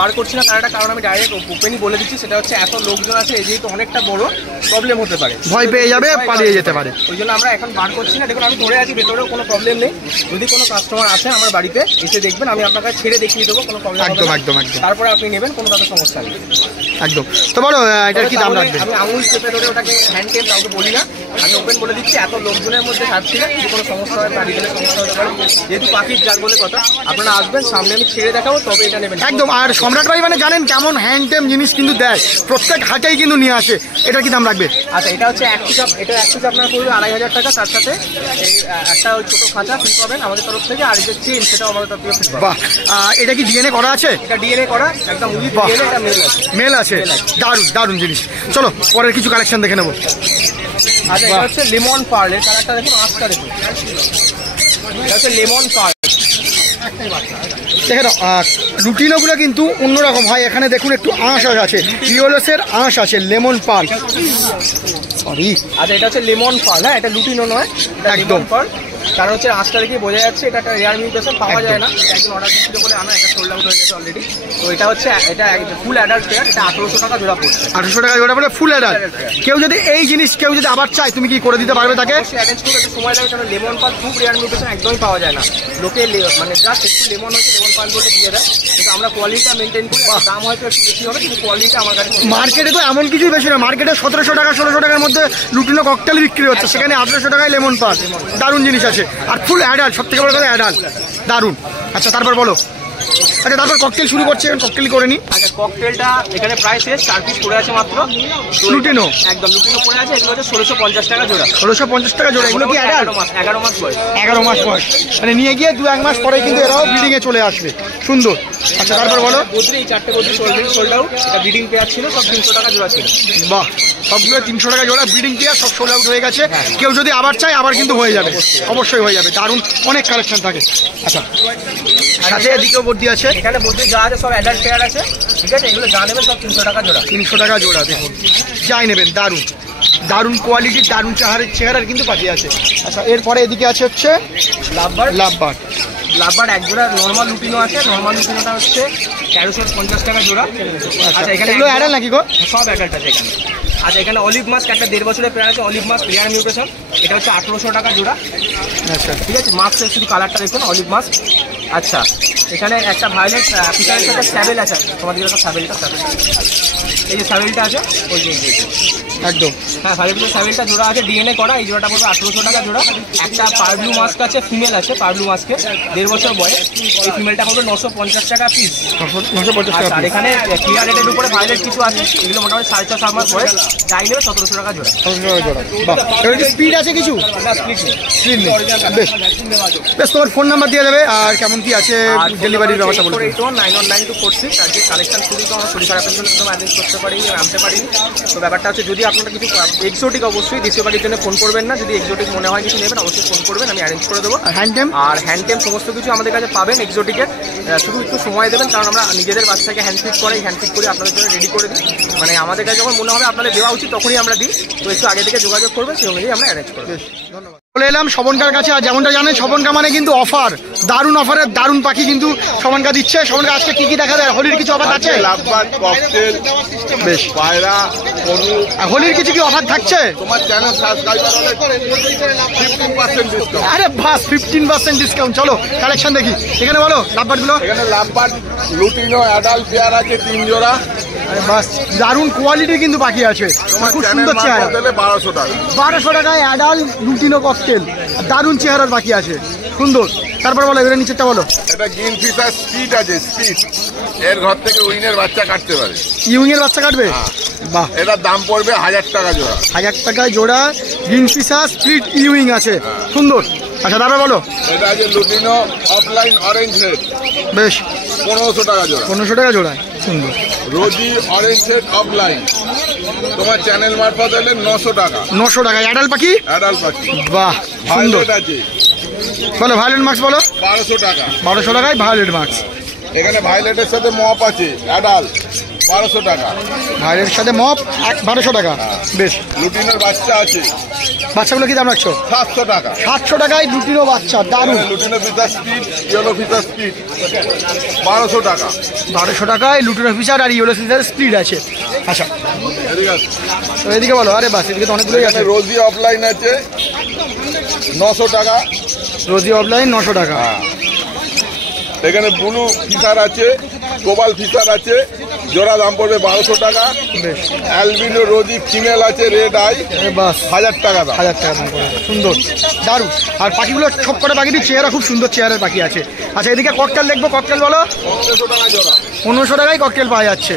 বার করছি না কালারটা, কারণ আমি ডাইরেক্ট ওপেনই বলে দিচ্ছি, সেটা হচ্ছে এত লোকজন আছে, এই যেহেতু অনেকটা বড়, প্রবলেম হতে পারে, ভয় পেয়ে যাবে, পালিয়ে যেতে পারে, ওই জন্য আমরা এখন বার করছি না। দেখুন আমি ধরে আছি, ভেতরেও কোনো প্রবলেম নেই। যদি কোনো কাস্টমার আসে আমার বাড়িতে এসে দেখবেন, আমি আপনাকে ছেড়ে দেখিয়ে দেবো, কোনো প্রবলেম একদম একদম একদম, তারপরে আপনি নেবেন, কোনো তাদের সমস্যা নেই একদম। তো বলো এটার কি দাম রাখবে? আমি আঙুল চেপে ধরে ওটাকে হ্যান্ড টেপ কাউকে বলি না, আমি ওপেন বলে দিচ্ছি, এত লোকজনের মধ্যে ছাড়ছি না, যদি কোনো সমস্যা হয় গাড়ি গেলে সমস্যা হতে পারে, যেহেতু পাখির জাত বলে কথা, আপনারা আসবেন সামনে, আমি ছেড়ে দেখাবো, তবে এটা নেবেন একদম। আর সম্রাট ভাই মানে জানেন কেমন হ্যান্ডটেম জিনিস কিন্তু দেয়, প্রত্যেক হাটেই কিন্তু নিয়ে আসে। এটা কি দাম রাখবে? আচ্ছা, এটা হচ্ছে এক পিস, এটা এক পিস আপনার পড়বে 2500 টাকা, তার সাথে একটা ওই ছোটো খাঁচা ফ্রি পাবেন আমাদের তরফ থেকে, আর এই যে চেন সেটাও আমাদের তরফ থেকে ফ্রি পাবেন। বাহ, এটা কি ডিএনএ করা আছে? এটা ডিএনএ করা, একদম উইথ ডিএনএ, এটা মেল আছে, মেল আছে, দারুণ দারুণ জিনিস। চলো পরের কিছু কালেকশন দেখে নেবো। আচ্ছা, এটা হচ্ছে লেমন পার্ল, এর কালারটা দেখুন, আঁশটা দেখুন, এটা হচ্ছে লেমন পার্ল। দেখে নাও, লুটিনোগুলো কিন্তু অন্যরকম হয়, এখানে দেখুন একটু আঁশ আছে, রিওলসের আঁশ আছে, লেমন পার্ল, সরি। আচ্ছা, এটা হচ্ছে লেমন পার্ল, হ্যাঁ, এটা লুটিনো নয়, একদম পার্ল। কারণ হচ্ছে আঁশটা দেখে বোঝা যাচ্ছে এটা একটা রেয়ার মিউটেশন, পাওয়া যায় না, একজন অর্ডার দিচ্ছিল বলে আমরা একটা সোল্ড আউট হয়ে গেছে অলরেডি। তো এটা হচ্ছে, এটা ফুল অ্যাডাল্ট পেয়ার, এটা 1800 টাকা জোড়া পড়ছে। 1800 টাকা জোড়া বলে ফুল অ্যাডাল্ট। কেউ যদি এই জিনিস কেউ যদি আবার চায়, তুমি কি করে দিতে পারবে তাকে? অ্যারেঞ্জ করে একটু সময় লাগে, কারণ লেমন পার্ল খুব রেয়ার মিউটেশন, একদমই পাওয়া যায় না। লোকে মানে জাস্ট একটু লেমন হচ্ছে লেমন পার্ল বলে দিয়ে দেয়, কিন্তু আমরা কোয়ালিটিটা মেনটেন করি, দাম হয়তো একটু বেশি হবে, কিন্তু কোয়ালিটি আমার কাছে। মার্কেটে তো এমন কিছুই বেশি না, মার্কেটে 1700 টাকা 1600 টাকার মধ্যে লুটিনো ককটেল বিক্রি হচ্ছে, সেখানে 1800 টাকায় লেমন পার্ল, দারুণ জিনিস আছে। আর ফুল অ্যাডাল্ট, সব থেকে বড় কথা অ্যাডাল্ট, দারুণ। আচ্ছা তারপর বলো, আচ্ছা তারপর ককটেল শুরু করছে, ককটেল করে নি। আচ্ছা, ককটেলটা এখানে প্রাইস 4 পিস পড়ে আছে মাত্র, লুটিনো, একদম লুটিনো পড়ে আছে, এগুলো হচ্ছে 1650 টাকা জোড়া। 1650 টাকা জোড়া, এগুলো কি অ্যাডাল্ট? 11 মাস বয়স, 11 মাস বয়স, মানে নিয়ে গিয়ে 2-1 মাস পরে কিন্তু এরাও ব্রিডিং এ চলে আসবে, সুন্দর। আচ্ছা তারপর বলো, বদ্রি, এই 4টে বদ্রি সোল্ড আউট, এটা ব্রিডিং পেয়ার ছিল, সব 300 টাকা জোড়া ছিল। বাহ, সবগুলো 300 টাকা জোড়া, ব্রিডিং পেয়ার, সব সোল্ড আউট হয়ে গেছে। কেউ যদি আবার চায় আবার কিন্তু হয়ে যাবে, অবশ্যই হয়ে যাবে, দারুণ অনেক কালেকশন থাকে। আচ্ছা, সাথে এদিকেও বদ্রি আছে, এখানে বদ্রি যা আছে সব অ্যাডাল্ট পেয়ার আছে, ঠিক আছে, এগুলো যা নেবেন সব 300 টাকা জোড়া। 300 টাকা জোড়া, দেখুন যাই নেবেন, দারুণ দারুণ কোয়ালিটির দারুণ চেহারার কিন্তু পাখি আছে। আচ্ছা এরপরে এদিকে আছে হচ্ছে লাভবার্ড। লাভবার্ড এক জোড়া নর্মাল লুটিনো আছে। নর্মাল লুটিনোটা হচ্ছে 1350 টাকা জোড়া। আচ্ছা এখানে এগুলো অ্যাডাল নাকি গো? সব অ্যাডাল্ট আছে এখানে। আচ্ছা এখানে অলিভ মাস্ক একটা 1.5 বছরের পেয়ার আছে, অলিভ মাস্ক রিয়ার মিউটেশন, এটা হচ্ছে 1800 টাকা জোড়া। আচ্ছা ঠিক আছে, মাস্কের শুধু কালারটা দেখুন, অলিভ মাস্ক। আচ্ছা এখানে একটা ভায়োলেট ফিচারের সাথে স্যাবেল আছে, তোমাদের কাছে স্যাবেলটা এই যে স্যাবেলটা আছে ওই যে একদম হ্যাঁ ভায়োলেটের স্যাবেলটা জোড়া আছে, ডিএনএ করা। এই জোড়াটা পড়বে 1800 টাকা জোড়া। একটা পারব্লু মাস্ক আছে, ফিমেল আছে পারব্লু মাস্কে, 1.5 বছর বয়স। এই ফিমেলটা পড়বে 950 টাকা পিস। 950 টাকা। আর এখানে ক্লিয়ার রেটের উপরে ভায়োলেট কিছু আছে, এগুলো মোটামুটি 6.5 মাস বয়স, চাই নেবে 1700 টাকা জোড়া। স্পিড আছে কিছু? না স্প্লিট নেই। বেশ বেশ, তোমার ফোন নাম্বার দিয়ে দেবে আর কেমন কি আছে ডেলিভারির ব্যবস্থা বলবে? 919246। আজকে কালেকশন খুবই কম, শরীর খারাপের জন্য একদম অ্যারেঞ্জ করতে পারিনি, আনতে পারিনি। তো ব্যাপারটা হচ্ছে যদি আপনারা কিছু এক্সোটিক, অবশ্যই দেশীয় পাখির জন্য ফোন করবেন না। যদি এক্সোটিক মনে হয় কিছু নেবেন অবশ্যই ফোন করবেন, আমি অ্যারেঞ্জ করে দেবো। আর হ্যান্ডটেম সমস্ত কিছু আমাদের কাছে পাবেন এক্সোটিকের, শুধু একটু সময় দেবেন, কারণ আমরা নিজেদের বাচ্চাকে হ্যান্ডফিট করাই, হ্যান্ডফিট করে আপনাদের জন্য রেডি করে দিই। মানে আমাদের কাছে যখন মনে হবে আপনাদের দেওয়া উচিত তখনই আমরা দিই। তো একটু আগে থেকে যোগাযোগ করবেন, সেই অনুযায়ী আমরা অ্যারেঞ্জ করবো। ধন্যবাদ। চলে এলাম শবনকার কাছে। আর যেমনটা জানেন শবনকা মানে কিন্তু অফার, দারুণ অফারের দারুণ পাখি কিন্তু শবনকা দিচ্ছে। শবনকা আজকে কি কি দেখা যায়? হোলির কিছু অফার আছে? লাভবার্ড, ককটেল, বেশ, পায়রা, গরু। হোলির কিছু কি অফার থাকছে? তোমার চ্যানেল সাবস্ক্রাইবার হলে 15% ডিসকাউন্ট। আরে বাস 15% ডিসকাউন্ট। চলো কালেকশন দেখি, এখানে বলো লাভবার্ড গুলো। এখানে লাভবার্ড, লুটিনো, অ্যাডাল্ট পেয়ার আছে 3 জোড়া। আরে বাস দারুণ কোয়ালিটির কিন্তু পাখি আছে, তোমার খুব চ্যানেল সুন্দর চেহারা। মার্কেট হলে 1200 টাকা। 1200 টাকায় অ্যাডাল লুটিনো ককটেল, দারুণ চেহারার পাখি আছে, সুন্দর। তারপর বলো এবার নিচেরটা বলো। এটা গ্রিন ফিশার স্পিড আছে, স্পিড। এর ঘর থেকে উইনের বাচ্চা কাটতে পারে। ইউং এর বাচ্চা কাটবে? বাহ, এটার দাম পড়বে 1000 টাকা জোড়া। 1000 টাকায় জোড়া গ্রিন ফিশার স্প্লিট ইউইং আছে, সুন্দর। আচ্ছা তারপর বলো। এটা আছে লুটিনো অফলাইন অরেঞ্জ হেড, বেশ 1500 টাকা জোড়া। 1500 টাকা জোড়া, সুন্দর। রোজি অরেঞ্জ হেড অফলাইন, তোমার চ্যানেল মারফত হলে 900 টাকা। 900 টাকায় অ্যাডাল পাখি? অ্যাডাল্ট পাখি। বাহ সুন্দর। ভায়োলেট আছে, বলো ভায়োলেট মার্কস বলো। 1200 টাকা। 1200 টাকায় ভায়োলেট মার্কস। এখানে ভায়োলেটের সাথে মপ আছে, অ্যাডাল্ট 1200 টাকা। ভায়োলেটের সাথে মপ 1200 টাকা। বেশ, লুটিনের বাচ্চা আছে, বাচ্চাগুলো কি দাম রাখছো? 700 টাকা। 700 টাকায় লুটিনো বাচ্চা, দারুণ। Lutino feature speed, yellow feature speed 1200 টাকা। 1200 টাকায় লুটিনো ফিচার আর ইয়েলো ফিচার স্প্লিট আছে। আচ্ছা এদিকে আছে। তো এদিকে বলো। আরে বাস এদিকে তো অনেকগুলোই আছে। এখানে রোজি অফলাইন আছে 900 টাকা। রোজি অফলাইন 900 টাকা। এখানে ব্লু ফিচার আছে, কোবাল ফিচার আছে, জোড়া দাম পড়বে 1200 টাকা। বেশ, অ্যালবিনো রোজি ফিমেল আছে, রেড আই, বাস 1000 টাকা দাম। 1000 টাকা দাম করে, সুন্দর দারুণ। আর পাখিগুলো সব কটা পাখিটির চেহারা খুব সুন্দর চেহারার পাখি আছে। আচ্ছা এদিকে ককটেল দেখবো, ককটেল বলো। 1500 টাকা জোড়া। 1500 টাকায় ককটেল পাওয়া যাচ্ছে।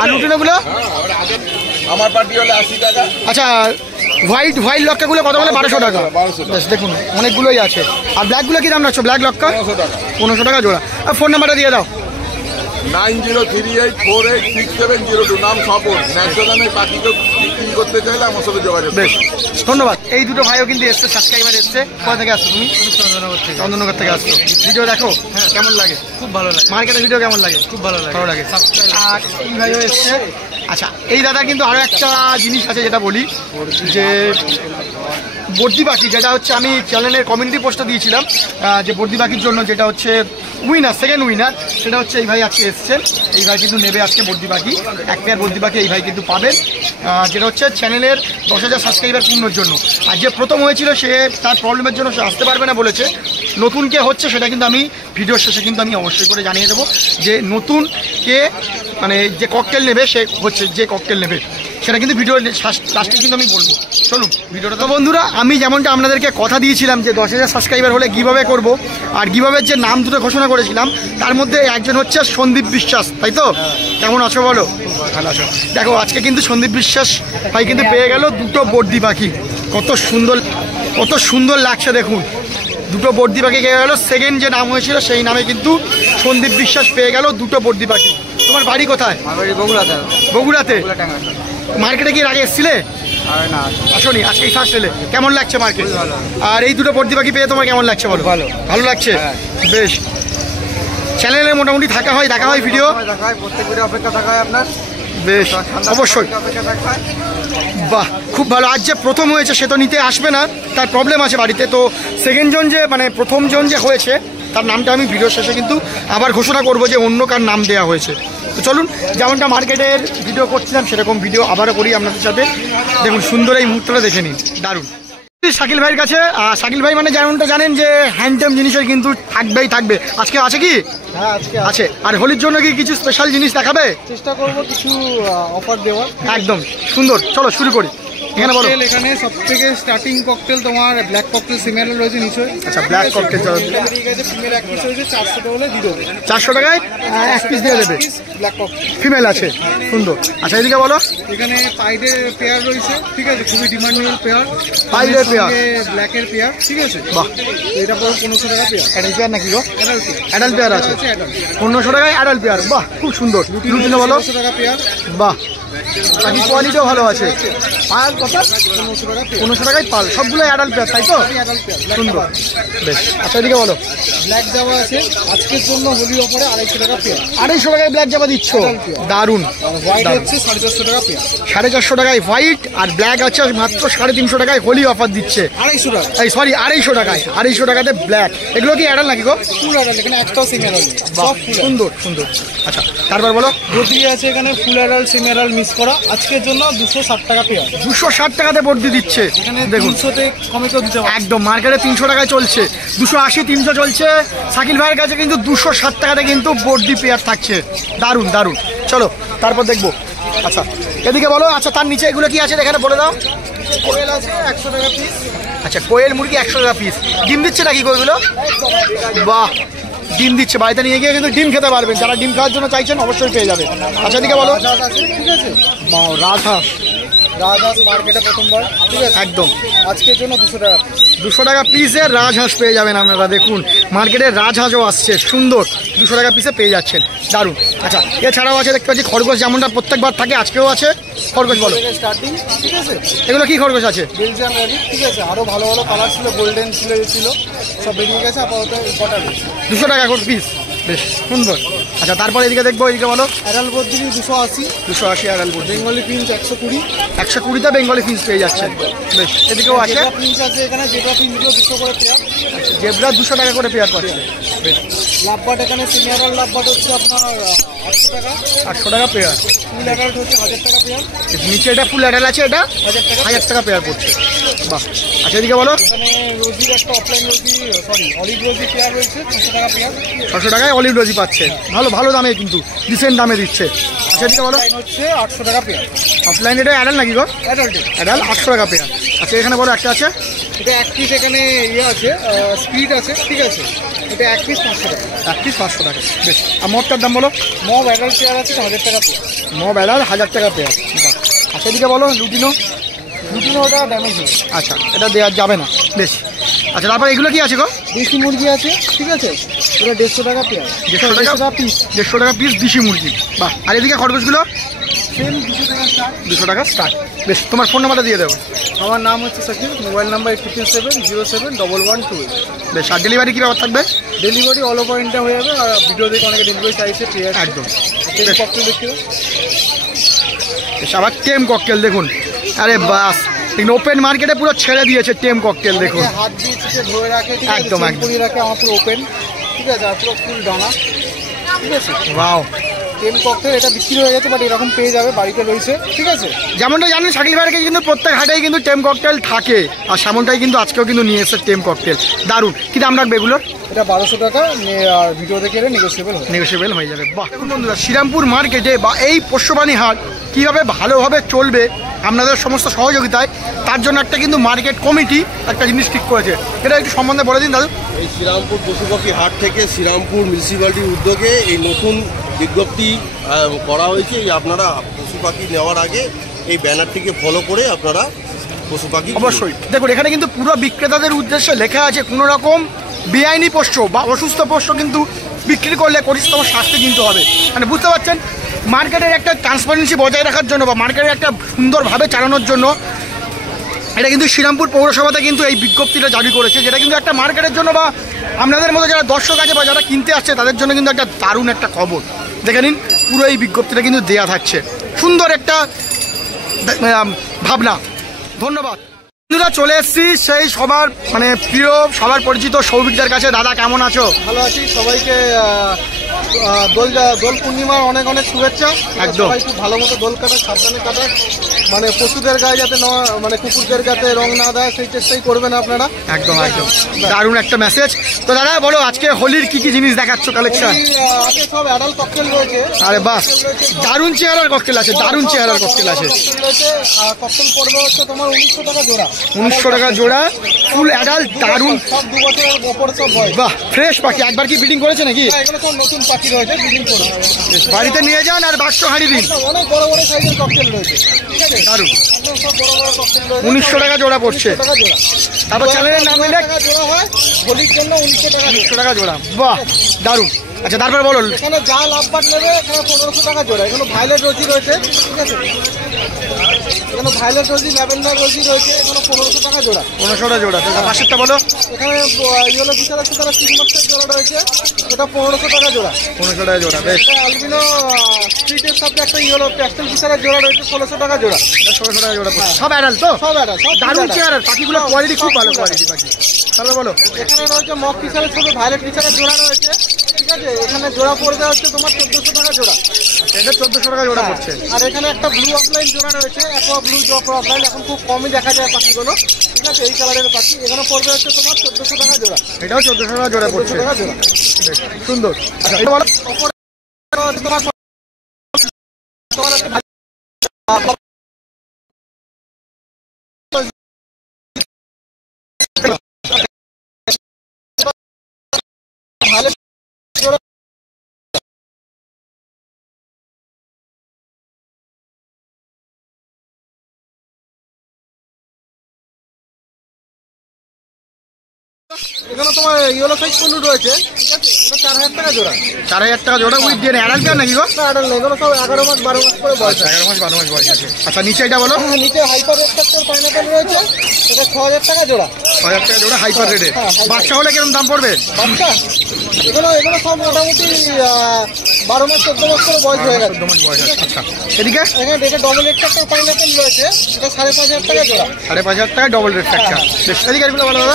আর লুটিনোগুলো? আমার পার্টি হলে 80 টাকা। আচ্ছা হোয়াইট লক্কাগুলো কত বলে? 1200 টাকা। 1200 টাকা। বেশ, দেখুন অনেকগুলোই আছে। আর ব্ল্যাকগুলো কি দাম রাখছো? ব্ল্যাক লক্কা 1500 টাকা। 1500 টাকা জোড়া। আর ফোন নাম্বারটা দিয়ে দাও। 9038486702। নাম স্বপন। ন্যায্য দামে পাখিকে বিক্রি করতে চাইলে আমার সাথে যোগাযোগ। বেশ, ধন্যবাদ। এই দুটো ভাইও কিন্তু এসছে, সাবস্ক্রাইবার এসছে। কোথা থেকে আসছো তুমি? চন্দননগর থেকে আসছো। ভিডিও দেখো কেমন লাগে? খুব ভালো লাগে। মার্কেটের ভিডিও কেমন লাগে? খুব ভালো লাগে। ভালো লাগে। আর এই ভাইও এসছে। আচ্ছা এই দাদা কিন্তু আরো একটা জিনিস আছে যেটা বলি, যে বর্দি পাখি, যেটা হচ্ছে আমি চ্যানেলের কমিউনিটি পোস্টটা দিয়েছিলাম যে বর্দি পাখির জন্য, যেটা হচ্ছে উইনার, সেকেন্ড উইনার, সেটা হচ্ছে এই ভাই আজকে এসছেন। এই ভাই কিন্তু নেবে আজকে বর্দি পাখি, এক পেয়ার বর্দি পাখি এই ভাই কিন্তু পাবেন, যেটা হচ্ছে চ্যানেলের 10,000 সাবস্ক্রাইবার পূর্ণর জন্য। আর যে প্রথম হয়েছিল সে তার প্রবলেমের জন্য সে আসতে পারবে না বলেছে। নতুন কে হচ্ছে সেটা কিন্তু আমি ভিডিওর শেষে কিন্তু আমি অবশ্যই করে জানিয়ে দেবো, যে নতুন কে মানে যে ককটেল নেবে সে হচ্ছে, যে ককটেল নেবে সেটা কিন্তু ভিডিও লাস্টে কিন্তু আমি বলবো। চলুন ভিডিওটা। তো বন্ধুরা আমি যেমনটা আপনাদেরকে কথা দিয়েছিলাম যে 10,000 সাবস্ক্রাইবার হলে গিভঅ্যাওয়ে করব, আর গিভঅ্যাওয়ের যে নাম দুটো ঘোষণা করেছিলাম তার মধ্যে একজন হচ্ছে সন্দীপ বিশ্বাস, তাই তো? কেমন আছো বলো? ভালো আছো। দেখো আজকে কিন্তু সন্দীপ বিশ্বাস ভাই কিন্তু পেয়ে গেল দুটো বর্দি পাখি, কত সুন্দর লাগছে দেখুন। দুটো বর্দি পাখি পেয়ে গেল। সেকেন্ড যে নাম হয়েছিল সেই নামে কিন্তু সন্দীপ বিশ্বাস পেয়ে গেল দুটো বর্দি পাখি। তোমার বাড়ি কোথায়? বগুড়াতে। মার্কেটে কি আগে এসেছিলে? আসনি, আজকেই ফার্স্ট এলে। কেমন লাগছে মার্কেট? আর এই দুটো বর্দি পাখি পেয়ে তোমার কেমন লাগছে বলো? ভালো লাগছে। বেশ, চ্যানেলে মোটামুটি থাকা হয়, দেখা হয় ভিডিও, প্রত্যেক ভিডিও অপেক্ষা থাকা হয় আপনার। বেশ, অবশ্যই। বাহ, খুব ভালো। আজ যে প্রথম হয়েছে সে তো নিতে আসবে না, তার প্রবলেম আছে বাড়িতে। তো সেকেন্ড জন যে মানে প্রথম জন যে হয়েছে তার নামটা আমি ভিডিও শেষে কিন্তু আবার ঘোষণা করব যে অন্য কার নাম দেওয়া হয়েছে। তো চলুন, যেমনটা মার্কেটের ভিডিও করছিলাম সেরকম ভিডিও আবারও করি আপনাদের সাথে। দেখুন সুন্দর এই মুহূর্তটা দেখে নিন, দারুণ। শাকিল ভাইয়ের কাছে, শাকিল ভাই মানে যেমনটা জানেন যে হ্যান্ডটেম জিনিসের কিন্তু থাকবেই থাকবে। আজকে আছে কি? হ্যাঁ, আজকে আছে। আর হোলির জন্য কি কিছু স্পেশাল জিনিস দেখাবে? চেষ্টা করব কিছু অফার দেওয়ার। একদম সুন্দর, চলো শুরু করি। এখানে বলো। এখানে সব থেকে স্টার্টিং ককটেল তোমার ব্ল্যাক ককটেল সিমিলার রয়েছে নিশ্চয়ই। আচ্ছা, ব্ল্যাক ককটেল চলো। ফিমেল এক পিস রয়েছে 400 টাকা হলে দিয়ে দেবে। 400 টাকায় এক পিস দিয়ে দেবে। ব্ল্যাক ককটেল ফিমেল আছে, সুন্দর। আচ্ছা, এদিকে বলো। এখানে পাইডের পেয়ার রয়েছে, ঠিক আছে, খুবই ডিমান্ডেবল পেয়ার। পাইডের পেয়ার, ব্ল্যাকের পেয়ার, ঠিক আছে। বাহ, এটা পুরো 1500 টাকা পেয়ার। অ্যাডাল্ট পেয়ার নাকি গো? অ্যাডাল্ট অ্যাডাল্ট পেয়ার আছে, অ্যাডাল্ট 1500 টাকায় অ্যাডাল্ট পেয়ার। বাহ, খুব সুন্দর। লুটিনো বলো। 1500 টাকা পেয়ার। বাহ, বাকি কোয়ালিটিও ভালো আছে। পাল কত? 1500 টাকা পেয়ার। 1500 টাকায় পাল, সবগুলো অ্যাডাল্ট পেয়ার তাই তো? অ্যাডাল্ট পেয়ার, সুন্দর, বেশ। আচ্ছা, এদিকে বলো। ব্ল্যাক জামা আছে আজকের জন্য হোলি অফারে 250 টাকা পেয়ার। 250 টাকায় ব্ল্যাক জামা দিচ্ছ, দারুণ। হোয়াইট হচ্ছে 450 টাকা পেয়ার। 450 টাকায় হোয়াইট, আর ব্ল্যাক আছে মাত্র 350 টাকায় হোলি অফার দিচ্ছে। 250 টাকা। এই সরি, 250 টাকায়। 250 টাকাতে ব্ল্যাক। এগুলো কি অ্যাডাল্ট নাকি গো? ফুল অ্যাডাল্ট, এখানে একটাও সিমিলার নেই, বাহ, সব ফুল। সুন্দর সুন্দর। আচ্ছা, তারপর বলো। বর্দি আছে এখানে ফুল অ্যাডাল্ট সিমিলার মিক্স করা আজকের জন্য 260 টাকা পেয়ার। 260 টাকাতে বর্দি দিচ্ছে, এখানে দেখুন। 300 তে কমে কেউ দিতে পারে। একদম মার্কেটে 300 টাকায় চলছে, 280 300 চলছে। শাকিল ভাইয়ের কাছে কিন্তু 260 টাকাতে কিন্তু বর্দি পেয়ার থাকছে, দারুণ দারুণ। চলো তারপর দেখবো। আচ্ছা, এদিকে বলো। আচ্ছা, তার নিচে এগুলো কি আছে এখানে বলে দাও। কোয়েল আছে 100 টাকা পিস। আচ্ছা, কোয়েল মুরগি 100 টাকা পিস। ডিম দিচ্ছে নাকি ওইগুলো? বাহ, ডিম দিচ্ছে। বাড়িতে নিয়ে গিয়ে কিন্তু ডিম খেতে পারবেন, যারা ডিম খাওয়ার জন্য চাইছেন অবশ্যই পেয়ে যাবে। আচ্ছা, এদিকে বলো। রাজহাঁস আছে, ঠিক আছে। রাজহাঁস, রাজহাঁস মার্কেটে প্রথমবার, ঠিক আছে, একদম আজকের জন্য 200 টাকা পিস। 200 টাকা পিসের রাজহাঁস পেয়ে যাবেন আপনারা। দেখুন মার্কেটে রাজহাঁসও আসছে, সুন্দর। 200 টাকা পিসে পেয়ে যাচ্ছেন, দারুণ। আচ্ছা, এছাড়াও আছে দেখতে পাচ্ছি খরগোশ, যেমনটা প্রত্যেকবার থাকে আজকেও আছে। খরগোশ বলো। স্টার্টিং, ঠিক আছে। এগুলো কি খরগোশ আছে? বেলজিয়াম র্যাবিট, ঠিক আছে। আরো ভালো ভালো কালার ছিল, গোল্ডেন ছিল, সব বেরিয়ে গেছে, আপাতত কটা রয়েছে। 200 টাকা করে পিস, বেশ সুন্দর। আচ্ছা, তারপরে এদিকে দেখবো। এদিকে বলো। অ্যাডাল্ট বর্দি 280, 280 আড়াল বলছি। বেঙ্গলি প্রিন্স 120, 120তে বেঙ্গলি ফিন্স পেয়ে যাচ্ছেন, বেশ। এদিকেও আছে জেব্রা প্রিন্স আছে এখানে, জেব্রা প্রিন্সগুলো 200 করে পেয়ার। জেব্রা, 200 টাকা করে পেয়ার পাচ্ছে, বেশ। লাভবাট এখানে সিনিয়র লাভবাট হচ্ছে আপনার 800 টাকা। 800 টাকা পেয়ার। ফুল অ্যাডাল্ট হচ্ছে 1000 টাকা পেয়ার। নিচে এটা ফুল অ্যাডাল আছে, এটা 1000 টাকা। 1000 টাকা পেয়ার পড়ছে, বাহ। আচ্ছা, এদিকে বলো। এখানে রোজির একটা অফলাইন রোজি, সরি অলিভ রোজি পেয়ার রয়েছে 600 টাকা পেয়ার। 600 টাকায় অলিভ রোজি পাচ্ছে, ভালো ভালো দামে কিন্তু, ডিসেন্ট দামে দিচ্ছে। আচ্ছা, এদিকে বলো। লাইন হচ্ছে 800 টাকা পেয়ার। অফলাইন এটা অ্যাডাল নাকি গো? অ্যাডাল্টে অ্যাডাল 800 টাকা পেয়ার। আচ্ছা, এখানে বলো একটা আছে। এটা এক পিস এখানে আছে, স্পিড আছে, ঠিক আছে। এটা এক পিস 500 টাকা। এক পিস 500 টাকা, বেশ। আর মদটার দাম বলো। মব অ্যাডাল্ট পেয়ার আছে 1000 টাকা পেয়ার। মব অ্যাডাল 1000 টাকা পেয়ার, বাহ। আচ্ছা, এদিকে বলো। লুটিনো। দুটো ওটা ড্যামেজ হয়েছে। আচ্ছা, এটা দেওয়া যাবে না, বেশ। আচ্ছা, তারপর এগুলো কি আছে গো? দেশি মুরগি আছে, ঠিক আছে। এটা 150 টাকা পেয়ার। 150 টাকা পিস। 150 টাকা পিস দেশি মুরগি, বাহ। আর এদিকে খরগোশগুলো সেম 200 টাকা স্টার্ট। 200 টাকা স্টার্ট, বেশ। তোমার ফোন নাম্বারটা দিয়ে দেবো। আমার নাম হচ্ছে সাকিব, মোবাইল নাম্বার 877071128। বেশ। আর ডেলিভারি কী ব্যাপার থাকবে? ডেলিভারি অল ওভার ইন্ডিয়া হয়ে যাবে। আর ভিডিও দেখে অনেকে ডেলিভারি চাইছে, পেয়ে আছে একদম, বেশ। ককটেল দেখতে বেশ। আবার টেম ককটেল দেখুন, আরে বাস, ওপেন মার্কেটে পুরো ছেড়ে দিয়েছে টেম ককটেল দেখুন। হাত দিয়ে চিপে ধরে রাখে, ঠিক আছে, একদম, চেন একদম। করিয়ে রাখে, আমার পুরো ওপেন, ঠিক আছে। আর পুরো ফুল ডানা, ঠিক আছে। ওয়াও, টেন ককটেল এটা বিক্রি হয়ে গেছে, বাট এরকম পেয়ে যাবে, বাড়িতে রয়েছে, ঠিক আছে। যেমনটা জানেন শাকিল ভাইয়ের কাছে কিন্তু প্রত্যেক হাটেই কিন্তু টেম ককটেল থাকে, আর সেমনটাই কিন্তু আজকেও কিন্তু নিয়ে এসেছে টেম ককটেল, দারুণ। কি দাম রাখবে এগুলোর? এটা 1200 টাকা, আর ভিডিও দেখে এলে নেগোসিয়েবল হবে। নেগোসিয়েবল হয়ে যাবে, বাহ। দেখুন বন্ধুরা, শ্রীরামপুর মার্কেটে বা এই পোষ্যপ্রাণী হাট কীভাবে ভালোভাবে চলবে আপনাদের সমস্ত সহযোগিতায়, তার জন্য একটা কিন্তু মার্কেট কমিটি একটা জিনিস ঠিক করেছে। এটা একটু সম্বন্ধে বলে দিন দাদু। এই শ্রীরামপুর পশুপাখি হাট থেকে শ্রীরামপুর মিউনিসিপ্যালিটির উদ্যোগে এই নতুন বিজ্ঞপ্তি করা হয়েছে। এই আপনারা পশু পাখি নেওয়ার আগে এই ব্যানারটিকে ফলো করে আপনারা পশু পাখি অবশ্যই দেখুন, এখানে কিন্তু পুরো বিক্রেতাদের উদ্দেশ্যে লেখা আছে কোনো রকম বেআইনি পোষ্য বা অসুস্থ পোষ্য কিন্তু বিক্রি করলে কঠিনতম শাস্তি কিন্তু হবে। মানে বুঝতে পারছেন, মার্কেটের একটা ট্রান্সপারেন্সি বজায় রাখার জন্য বা মার্কেটের একটা সুন্দরভাবে চালানোর জন্য এটা কিন্তু শ্রীরামপুর পৌরসভাতে কিন্তু এই বিজ্ঞপ্তিটা জারি করেছে, যেটা কিন্তু একটা মার্কেটের জন্য বা আপনাদের মতো যারা দর্শক আছে বা যারা কিনতে আসছে তাদের জন্য কিন্তু একটা দারুণ একটা খবর। দেখে নিন, পুরো এই বিজ্ঞপ্তিটা কিন্তু দেওয়া থাকছে। সুন্দর একটা ভাবনা। ধন্যবাদ বন্ধুরা, চলে এসেছি সেই সবার মানে প্রিয় সবার পরিচিত সৌভিকদার কাছে। দাদা কেমন আছো? ভালো আছি। সবাইকে দোল পূর্ণিমার অনেক অনেক শুভেচ্ছা। একদম। সবাই খুব ভালো মতো দোল কাটাক, সাবধানে কাটাক, মানে পশুদের গায়ে যাতে মানে কুকুরদের যাতে রং না দেয় সেই চেষ্টাই করবেন আপনারা। একদম একদম দারুণ একটা মেসেজ। তো দাদা বলো, আজকে হোলির কি কি জিনিস দেখাচ্ছ কালেকশন? আজকে সব অ্যাডাল্ট ককটেল রয়েছে। আরে বাহ, দারুণ চেহারার ককটেল আছে, দারুণ চেহারার ককটেল আছে। ককটেল পড়বে হচ্ছে তোমার 1900 টাকা জোড়া। 1900 টাকা জোড়া, ফুল অ্যাডাল্ট, দারুণ। সব 2 বছরের ওপর সব বয়স। বাহ, ফ্রেশ পাখি। একবার কি ব্রিডিং করেছে নাকি? এগুলো সব নতুন পাখি রয়েছে, ব্রিডিং করে বাড়িতে নিয়ে যান আর বাক্স হাঁড়ি দিন। অনেক বড় বড় সাইজের ককটেল রয়েছে, ঠিক আছে? দারুণ। একদম সব বড় বড় ককটেল রয়েছে। 1900 টাকা জোড়া পড়ছে। 1900 টাকা জোড়া। তারপর চ্যানেলের নাম নিলে 2 টাকা জোড়া হয়, হোলির জন্য 1900 টাকা। 1900 টাকা জোড়া। বাহ, দারুণ। আচ্ছা তারপর বলো। এখানে যা লাভবাট নেবে এখানে 1500 টাকা জোড়া। এখানে ভাইলেট রোজি রয়েছে, ঠিক আছে? এখানে ভাইলেট রোজি, ল্যাভেন্ডার রোজি রয়েছে, এখানে 1500 টাকা জোড়া। 1500 টাকা জোড়া। পাশেরটা বলো। এখানে ইয়েলো ফিচারের সাথে ক্রিসমাসের জোড়া রয়েছে, এটা 1500 টাকা জোড়া। 1500 টাকা জোড়া, বেশ। এটা অ্যালবিনো স্ট্রিটের সাথে একটা ইয়েলো প্যাস্টেল ফিচারের জোড়া রয়েছে, 1600 টাকা জোড়া। 1600 টাকা জোড়া পড়ছে। সব অ্যাডাল্ট তো? সব অ্যাডাল্ট, সব দারুণ adult। চেহারার পাখিগুলো, সব- কোয়ালিটি খুব সব ভালো adult। কোয়ালিটি পাখি। তাহলে বলো। এখানে রয়েছে মক ফিচারের সাথে ভাইলেট ফিচারের জোড়া রয়েছে, ঠিক আছে? এখানে জোড়া পড়বে হচ্ছে তোমার 1400 টাকা জোড়া। আচ্ছা, এটা 1400 টাকা জোড়া পড়ছে। আর এখানে একটা ব্লু অফলাইন জোড়া রয়েছে, অ্যাকোয়া ব্লু জব অফলাইন, এখন খুব কমই দেখা যায় পাখিগুলো, ঠিক আছে? এই কালারের পাখি এখানে পড়বে হচ্ছে তোমার 1400 টাকা জোড়া। এটাও 1400 টাকা জোড়া 1400 পড়ছে। টাকা জোড়া। বেশ, সুন্দর। আচ্ছা এটা বলো। ওপরে তোমার একটা ভালো জোড়া। এখানে তোমার ইয়েলো সাইজ পন্নু রয়েছে, ঠিক আছে? এটা 4000 টাকা জোড়া। 4000 টাকা জোড়া উইথ ডিএনএ। অ্যাডাল্ট পেয়ার নাকি গো? না, এটা নেই, এগুলো সব 11 মাস 12 মাস করে বয়স। 11 মাস 12 মাস বয়স আছে। আচ্ছা নিচে এটা বলো। নিচে হাইপার রেক্টার পাইনাপেল রয়েছে, এটা 6000 টাকা জোড়া। 6000 টাকা জোড়া হাইপার রেডে। হ্যাঁ, hyper। বাচ্চা হলে কিরকম দাম পড়বে? বাচ্চা এগুলো সব মোটামুটি 12 মাস 14 মাস করে বয়স হয়ে গেছে। 14 মাস বয়স আছে। আচ্ছা এদিকে এখানে দেখে ডবল রেক্টার পাইনাপেল রয়েছে, এটা 5500 টাকা জোড়া। 5500 টাকা ডবল রেড ফ্যাক্টর। বেশ, এদিকে এগুলো বলো দাদা।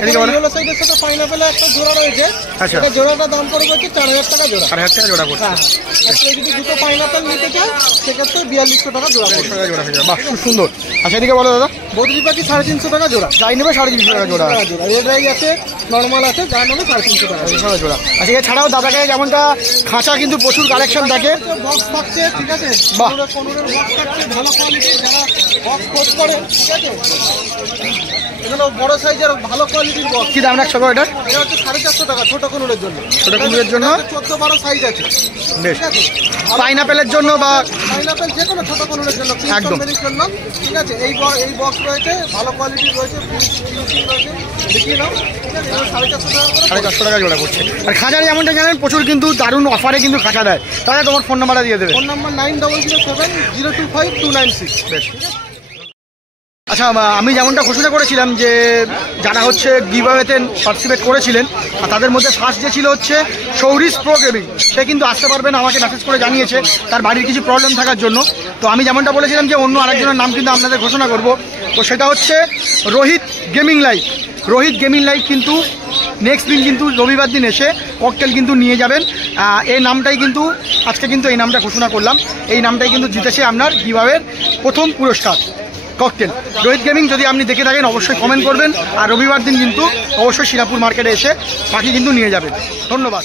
এদিকে বলো। ইয়েলো সাইডের সাথে পাইনাপেলের একটা জোড়া রয়েছে, আচ্ছা। এটা জোড়াটা দাম পড়বে হচ্ছে 4000 টাকা জোড়া। 4000 টাকা জোড়া পড়ছে। হ্যাঁ, একটা যদি দুটো পাইনাপেল নিতে চায় সেক্ষেত্রে 4200 টাকা জোড়া পড়বে। 400 টাকা জোড়া হয়ে যাবে। বাহ, খুব সুন্দর। আচ্ছা এদিকে বলো দাদা। বদ্রি পাখি 350 টাকা জোড়া। যাই নেবে 350 টাকা জোড়া। রেড রাইজ আছে, নর্মাল আছে, যার নামে 350 টাকা। 350 টাকা জোড়া। আচ্ছা এছাড়াও দাদাকে যেমনটা খাঁচা কিন্তু প্রচুর কালেকশন থাকে। বক্স থাকছে, ঠিক আছে? বাহ। কোনোরের বক্স থাকছে, ভালো কোয়ালিটির, যারা বক্স খোঁজ করে, ঠিক আছে? এগুলো বড় সাইজের ভালো কোয়ালিটির বক্স। কি দাম রাখছো গো এটা? এটা হচ্ছে 450 টাকা ছোট কোনোরের জন্য। ছোট কুনুরের জন্য? 14-12 সাইজ আছে, বেশ। ঠিক আছে? পাইনাপেলের জন্য বা পাইনাপেল যে কোনো ছোট কোনোরের জন্য, একদম। কোম্পানির জন্য, ঠিক আছে? এই বক্স রয়েছে, ভালো কোয়ালিটির রয়েছে, ফিনিশিং রয়েছে, দেখিয়ে নাও, ঠিক আছে? এগুলো 450 টাকা করে। 450 টাকা জোড়া পড়ছে। আর খাঁচার যেমনটা জানেন প্রচুর কিন্তু দারুণ অফারে কিন্তু খাঁচা দেয়। তাহলে তোমার ফোন নাম্বারটা দিয়ে দেবে। Phone number 9007025296। বেশ। আচ্ছা আমি যেমনটা ঘোষণা করেছিলাম যে যারা হচ্ছে গিভঅ্যাওয়েতে পার্টিসিপেট করেছিলেন আর তাদের মধ্যে ফার্স্ট যে ছিল হচ্ছে সৌরিশ প্রো গেমিং, সে কিন্তু আসতে পারবে না, আমাকে মেসেজ করে জানিয়েছে তার বাড়ির কিছু প্রবলেম থাকার জন্য। তো আমি যেমনটা বলেছিলাম যে অন্য আরেকজনের নাম কিন্তু আপনাদের ঘোষণা করব, তো সেটা হচ্ছে Rohit gaming live. Rohit gaming live কিন্তু নেক্সট দিন কিন্তু রবিবার দিন এসে ককটেল কিন্তু নিয়ে যাবেন। এই নামটাই কিন্তু আজকে কিন্তু এই নামটা ঘোষণা করলাম, এই নামটাই কিন্তু জিতেছে আপনার গিভঅ্যাওয়ের প্রথম পুরস্কার ককটেল। রোহিত গেমিং যদি আপনি দেখে থাকেন অবশ্যই কমেন্ট করবেন, আর রবিবার দিন কিন্তু অবশ্যই শ্রীরামপুর মার্কেটে এসে পাখি কিন্তু নিয়ে যাবেন। ধন্যবাদ।